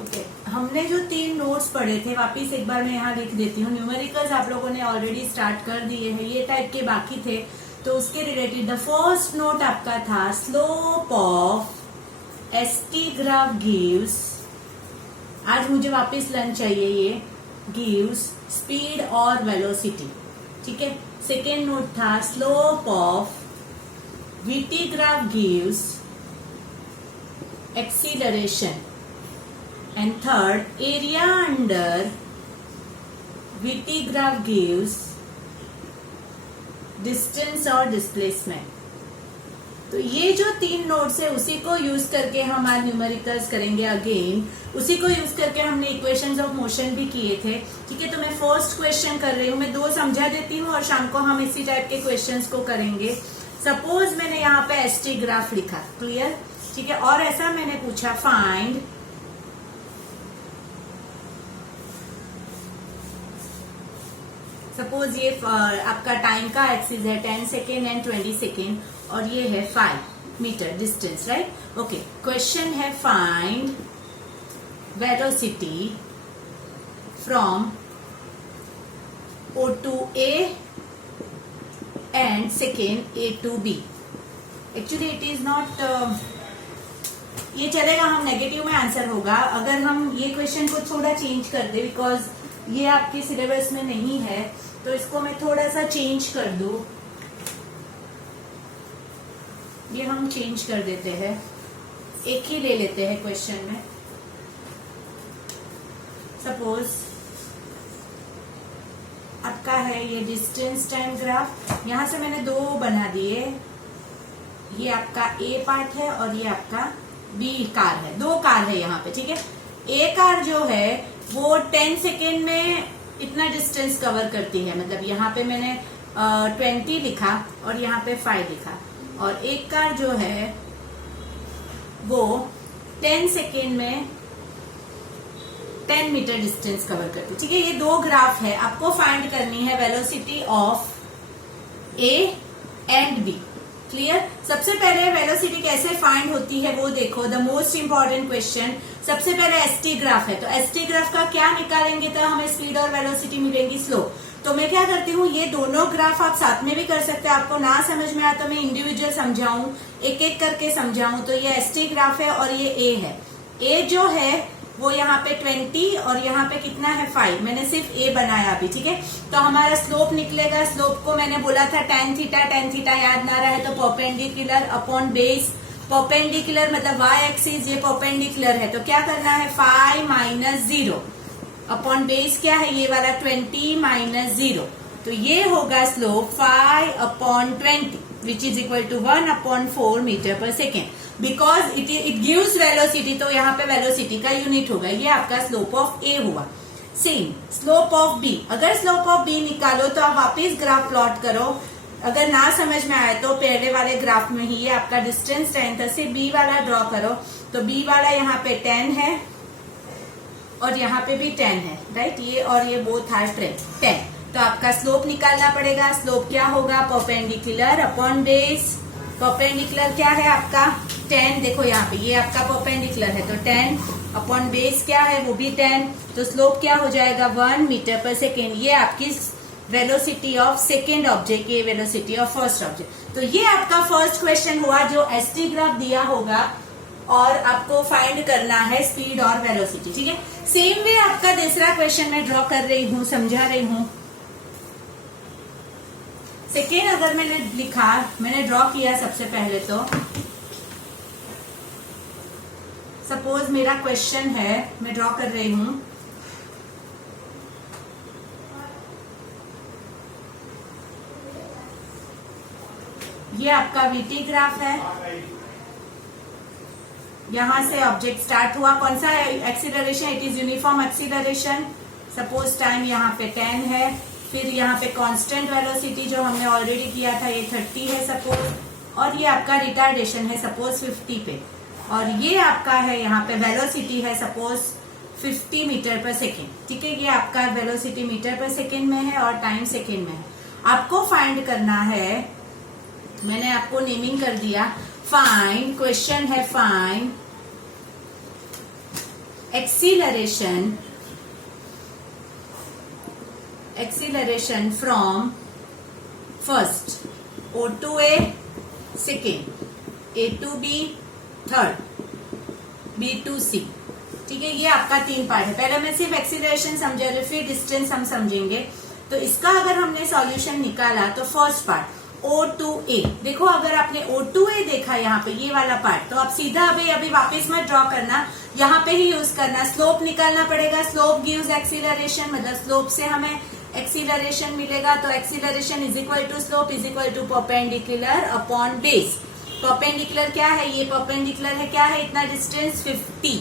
Okay, हमने जो 3 notes पढ़े थे वापिस एक बार मैं यहाँ लिख देती हूँ। न्यूमेरिकल्स आप लोगों ने ऑलरेडी स्टार्ट कर दिए हैं, ये टाइप के बाकी थे, तो उसके रिलेटेड द फर्स्ट नोट आपका था slope of ST graph gives, आज मुझे वापिस लर्न चाहिए ये, गिव्स स्पीड और वेलोसिटी, ठीक है। सेकेंड नोट था slope of VT graph gives acceleration, and third area under VT graph gives distance और displacement। तो ये जो 3 नोट्स है उसी को यूज करके हम आज न्यूमेरिकल्स करेंगे अगेन। उसी को यूज करके हमने इक्वेशंस ऑफ मोशन भी किए थे, ठीक है। तो मैं फर्स्ट क्वेश्चन कर रही हूँ, मैं 2 समझा देती हूँ और शाम को हम इसी टाइप के क्वेश्चंस को करेंगे। सपोज मैंने यहाँ पे एसटी ग्राफ लिखा, क्लियर, ठीक है। और ऐसा मैंने पूछा फाइंड सपोज ये आपका टाइम का एक्सिस है 10 सेकेंड एंड 20 सेकेंड और ये है 5 metre distance, right. Okay, question है find velocity from O to A and second A to B। Actually it is not, ये चलेगा, हम नेगेटिव में आंसर होगा अगर हम ये क्वेश्चन को थोड़ा चेंज कर दे, बिकॉज ये आपके सिलेबस में नहीं है, तो इसको मैं थोड़ा सा चेंज कर दूं। ये हम चेंज कर देते हैं, एक ही ले लेते हैं क्वेश्चन में। सपोज आपका है ये डिस्टेंस टाइम ग्राफ, यहां से मैंने 2 बना दिए, ये आपका ए पार्ट है और ये आपका बी कार है, 2 कार है यहाँ पे, ठीक है। ए कार जो है वो 10 सेकेंड में इतना डिस्टेंस कवर करती है, मतलब यहाँ पे मैंने 20 लिखा और यहाँ पे 5 लिखा, और एक कार जो है वो 10 सेकेंड में 10 मीटर डिस्टेंस कवर करती है, ठीक है। ये 2 ग्राफ है, आपको फाइंड करनी है velocity of A and B, clear. सबसे पहले वेलोसिटी कैसे फाइंड होती है वो देखो, द मोस्ट इंपॉर्टेंट क्वेश्चन। सबसे पहले एसटी ग्राफ है, तो एसटी ग्राफ का क्या निकालेंगे तो हमें स्पीड और वेलोसिटी मिलेंगी, स्लोप। तो मैं क्या करती हूँ, ये दोनों ग्राफ आप साथ में भी कर सकते हैं, आपको ना समझ में आया तो मैं इंडिविजुअल समझाऊं, एक एक करके समझाऊं। तो ये एसटी ग्राफ है और ये ए है। ए जो है वो यहाँ पे 20 और यहाँ पे कितना है 5, मैंने सिर्फ ए बनाया अभी, ठीक है। तो हमारा स्लोप निकलेगा, स्लोप को मैंने बोला था tan थीटा याद ना रहा है तो परपेंडिकुलर अपॉन बेस, परपेंडिकुलर मतलब वाई एक्सिस, ये परपेंडिकुलर है तो क्या करना है 5 माइनस 0 अपॉन बेस क्या है ये वाला 20 माइनस 0, तो ये होगा slope 5 upon 20 which is equal to 1 upon 4 metre per second, because it gives velocity, तो यहाँ पे वेलोसिटी का यूनिट होगा। ये आपका स्लोप ऑफ ए हुआ। सेम स्लोप ऑफ बी, अगर स्लोप ऑफ बी निकालो तो आप वापिस ग्राफ प्लॉट करो, अगर ना समझ में आए तो पहले वाले ग्राफ में ही ये आपका डिस्टेंस 10 था, सिर्फ बी वाला ड्रॉ करो, तो बी वाला यहाँ पे 10 है और यहाँ पे भी 10 है, राइट, ये और ये बोथ आर 10, तो आपका स्लोप निकालना पड़ेगा। स्लोप क्या होगा, परपेंडिकुलर अपॉन बेस, परपेंडिकुलर क्या है आपका 10, देखो यहाँ पे ये आपका परपेंडिकुलर है तो 10 अपॉन बेस क्या है वो भी 10, तो स्लोप क्या हो जाएगा 1 मीटर पर सेकेंड। ये आपकी वेलोसिटी ऑफ सेकेंड ऑब्जेक्ट, ये वेलोसिटी ऑफ फर्स्ट ऑब्जेक्ट। तो ये आपका फर्स्ट क्वेश्चन हुआ जो एसटी ग्राफ दिया होगा और आपको फाइंड करना है स्पीड और वेलोसिटी, ठीक है। सेम वे आपका दूसरा क्वेश्चन मैं ड्रॉ कर रही हूँ, समझा रही हूँ। सेकेंड अगर मैंने लिखा, मैंने ड्रॉ किया सबसे पहले, तो सपोज मेरा क्वेश्चन है, मैं ड्रॉ कर रही हूं, ये आपका वीटी ग्राफ है, यहां से ऑब्जेक्ट स्टार्ट हुआ, कौन सा acceleration, it is uniform acceleration. Suppose time यहाँ पे 10 है, फिर यहाँ पे कांस्टेंट वेलोसिटी जो हमने ऑलरेडी किया था ये 30 है सपोज, और ये आपका रिटार्डेशन है सपोज 50 पे, और ये आपका है यहाँ पे वेलोसिटी है सपोज 50 मीटर पर सेकेंड, ठीक है। ये आपका वेलोसिटी मीटर पर सेकेंड में है और टाइम सेकेंड में है। आपको फाइंड करना है, मैंने आपको नेमिंग कर दिया, फाइंड, क्वेश्चन है find acceleration from first O to A, second A to B, third B to C। ठीक है, ये आपका 3 पार्ट है। पहले मैं सिर्फ एक्सीलरेशन समझा रही, फिर डिस्टेंस हम समझेंगे। तो इसका अगर हमने सॉल्यूशन निकाला तो first part O to A, देखो अगर आपने O to A देखा यहाँ पे ये वाला पार्ट, तो आप सीधा अभी वापस मत ड्रॉ करना, यहाँ पे ही यूज करना। स्लोप निकालना पड़ेगा, स्लोप गिव्स एक्सीलरेशन, मतलब स्लोप से हमें एक्सीलरेशन मिलेगा। तो acceleration is equal to slope is equal to perpendicular upon base. Perpendicular क्या है, ये परपेंडिकुलर है, क्या है इतना डिस्टेंस 50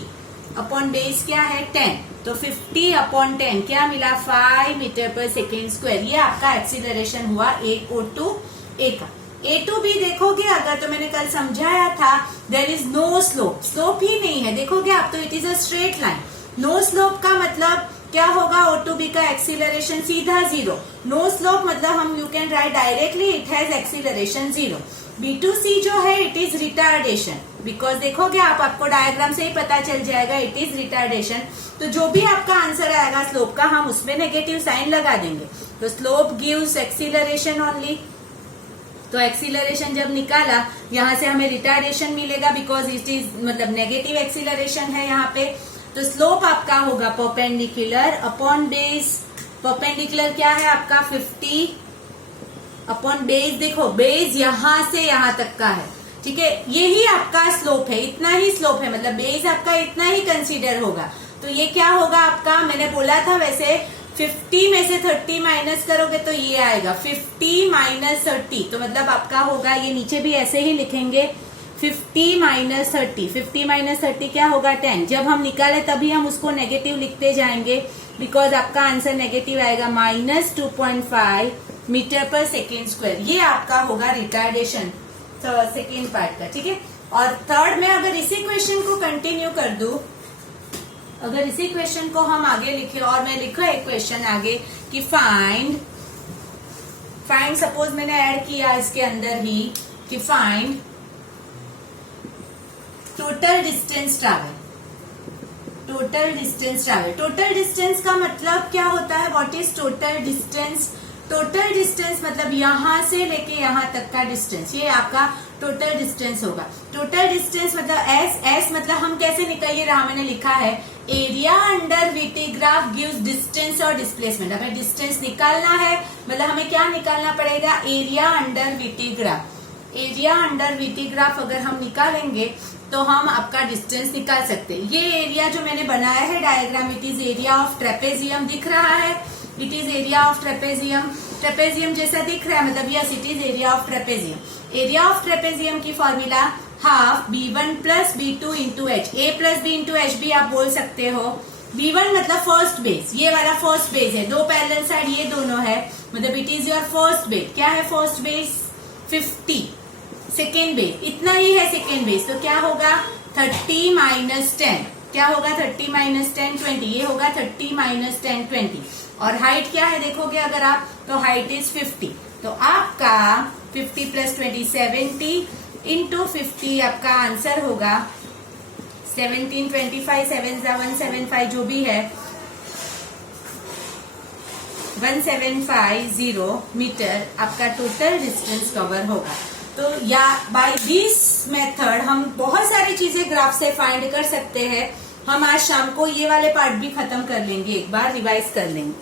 अपॉन बेस क्या है 10, तो 50 अपॉन 10 क्या मिला 5 मीटर पर सेकेंड स्क्वायर। ये आपका एक्सीलरेशन हुआ O to A का। A to B देखोगे अगर, तो मैंने कल समझाया था there is no slope, slope ही नहीं है। देखोगे आप तो it is a straight line. No slope का मतलब क्या होगा, O to B का एक्सीलरेशन सीधा 0। नो स्लोप मतलब हम you can write directly it has acceleration 0। B to C जो है इट इज रिटार्डेशन, बिकॉज देखोगे आप, आपको डायग्राम से ही पता चल जाएगा इट इज रिटार्डेशन। तो जो भी आपका आंसर आएगा स्लोप का, हम उसमें नेगेटिव साइन लगा देंगे। तो स्लोप गिव्स एक्सीलरेशन ओनली। तो एक्सीलरेशन जब निकाला, यहाँ से हमें रिटार्डेशन मिलेगा बिकॉज इट इज मतलब नेगेटिव एक्सीलरेशन है यहाँ पे। तो स्लोप आपका होगा परपेंडिकुलर अपॉन बेस। परपेंडिकुलर क्या है आपका 50 अपॉन बेस। देखो बेस यहां से यहां तक का है, ठीक है, यही आपका स्लोप है, इतना ही स्लोप है, मतलब बेस आपका इतना ही कंसीडर होगा। तो ये क्या होगा आपका, मैंने बोला था वैसे 50 में से 30 माइनस करोगे तो ये आएगा 50 माइनस 30, तो मतलब आपका होगा, ये नीचे भी ऐसे ही लिखेंगे 50 माइनस 30। 50 माइनस 30 क्या होगा 10। जब हम निकाले तभी हम उसको नेगेटिव लिखते जाएंगे बिकॉज आपका आंसर नेगेटिव आएगा minus 2.5 metre per second square. ये आपका होगा रिटार्डेशन सेकेंड पार्ट का, ठीक है। और थर्ड में अगर इसी क्वेश्चन को कंटिन्यू कर दूं, अगर इसी क्वेश्चन को हम आगे लिखे और मैं लिखूं एक क्वेश्चन आगे कि फाइंड सपोज मैंने ऐड किया इसके अंदर ही कि find total distance travel. Total distance का मतलब क्या होता है, what is total distance. Total distance मतलब यहां से लेके यहां तक का डिस्टेंस, ये आपका टोटल डिस्टेंस होगा। टोटल डिस्टेंस मतलब एस मतलब हम कैसे निकालिए रहा, मैंने लिखा है area under VT graph gives distance और डिस्प्लेसमेंट। हमें डिस्टेंस निकालना है, मतलब हमें क्या निकालना पड़ेगा, area under VT graph. Area under VT graph अगर हम निकालेंगे तो हम आपका डिस्टेंस निकाल सकते हैं। ये एरिया जो मैंने बनाया है diagram, it is area of trapezium दिख रहा है, it is area of trapezium जैसा दिख रहा है, मतलब yes it is area of trapezium. Area of trapezium की formula half B1 plus B2 into H. A plus B into H भी आप बोल सकते हो। B1 मतलब फर्स्ट बेस, ये वाला फर्स्ट बेस है, दो पैरेलल साइड ये दोनों है, मतलब it is your first base. क्या है फर्स्ट बेस 50, सेकेंड बेस इतना ही है सेकेंड बेस, तो क्या होगा 30 माइनस 10, क्या होगा 30 माइनस 10 20, ये होगा 30 माइनस 10 20। और हाइट क्या है देखोगे अगर आप, तो हाइट इज 50, तो आपका 50 प्लस 20 70 इंटू 50 आपका आंसर होगा 1725 7 175 जो भी है 1750 मीटर आपका टोटल डिस्टेंस कवर होगा। तो या बाय दिस मेथड हम बहुत सारी चीजें ग्राफ से फाइंड कर सकते हैं। हम आज शाम को ये वाले पार्ट भी खत्म कर लेंगे, एक बार रिवाइज कर लेंगे।